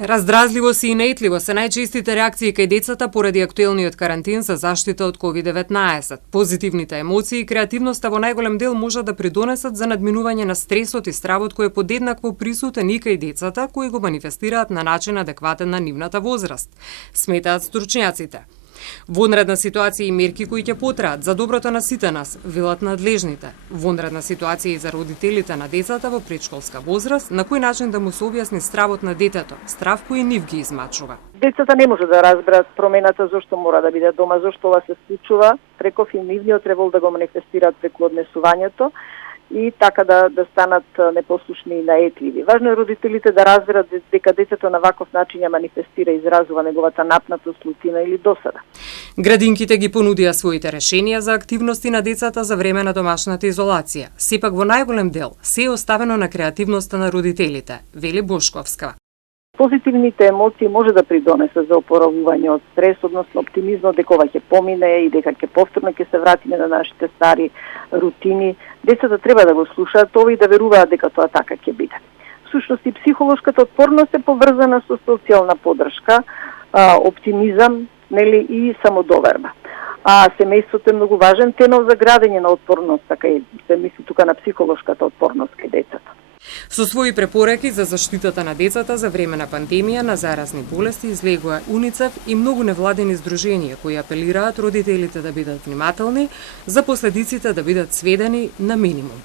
Раздразливо и неетливо се најчестите реакции кај децата поради актуелниот карантин за заштита од COVID-19. Позитивните емоции и креативноста во најголем дел можат да придонесат за надминување на стресот и стравот кој е подеднакво присутен и кај децата кои го манифестираат на начин адекватен на нивната возраст, сметаат стручњаците. Вонредна ситуација и мерки кои ќе потраат за доброто на сите нас, велат надлежните. Вонредна ситуација и за родителите на децата во предшколска возраст, на кој начин да му се објасни стравот на детето, страв кој нив ги измачува. Децата не може да разберат промената зошто мора да биде дома, зошто ова се случува, преку нивниот револ да го манифестираат преку однесувањето и така да станат непослушни и наетливи. Важно е родителите да разберат дека детето на ваков начин ја манифестира и изразува неговата напнатост, лутина или досада. Градинките ги понудија своите решенија за активности на децата за време на домашната изолација. Сепак во најголем дел се е оставено на креативноста на родителите, вели Бошковска. Позитивните емоции може да придонесат за опоравување од стрес, односно оптимизмот дека ова ќе помине и дека ќе повторно ќе се вратиме на нашите стари рутини. Децата треба да го слушаат ова и да веруваат дека тоа така ќе биде. Всушност и психолошката отпорност е поврзана со социјална поддршка, оптимизам, нели, и самодоверба. А семејството е многу важен тенор за градење на отпорноста, кај се мисли тука на психолошката отпорност кај децата. Со своји препораки за заштитата на децата за време на пандемија на заразни болести излегува УНИЦЕФ и многу невладени здруженија кои апелираат родителите да бидат внимателни, за последиците да бидат сведени на минимум.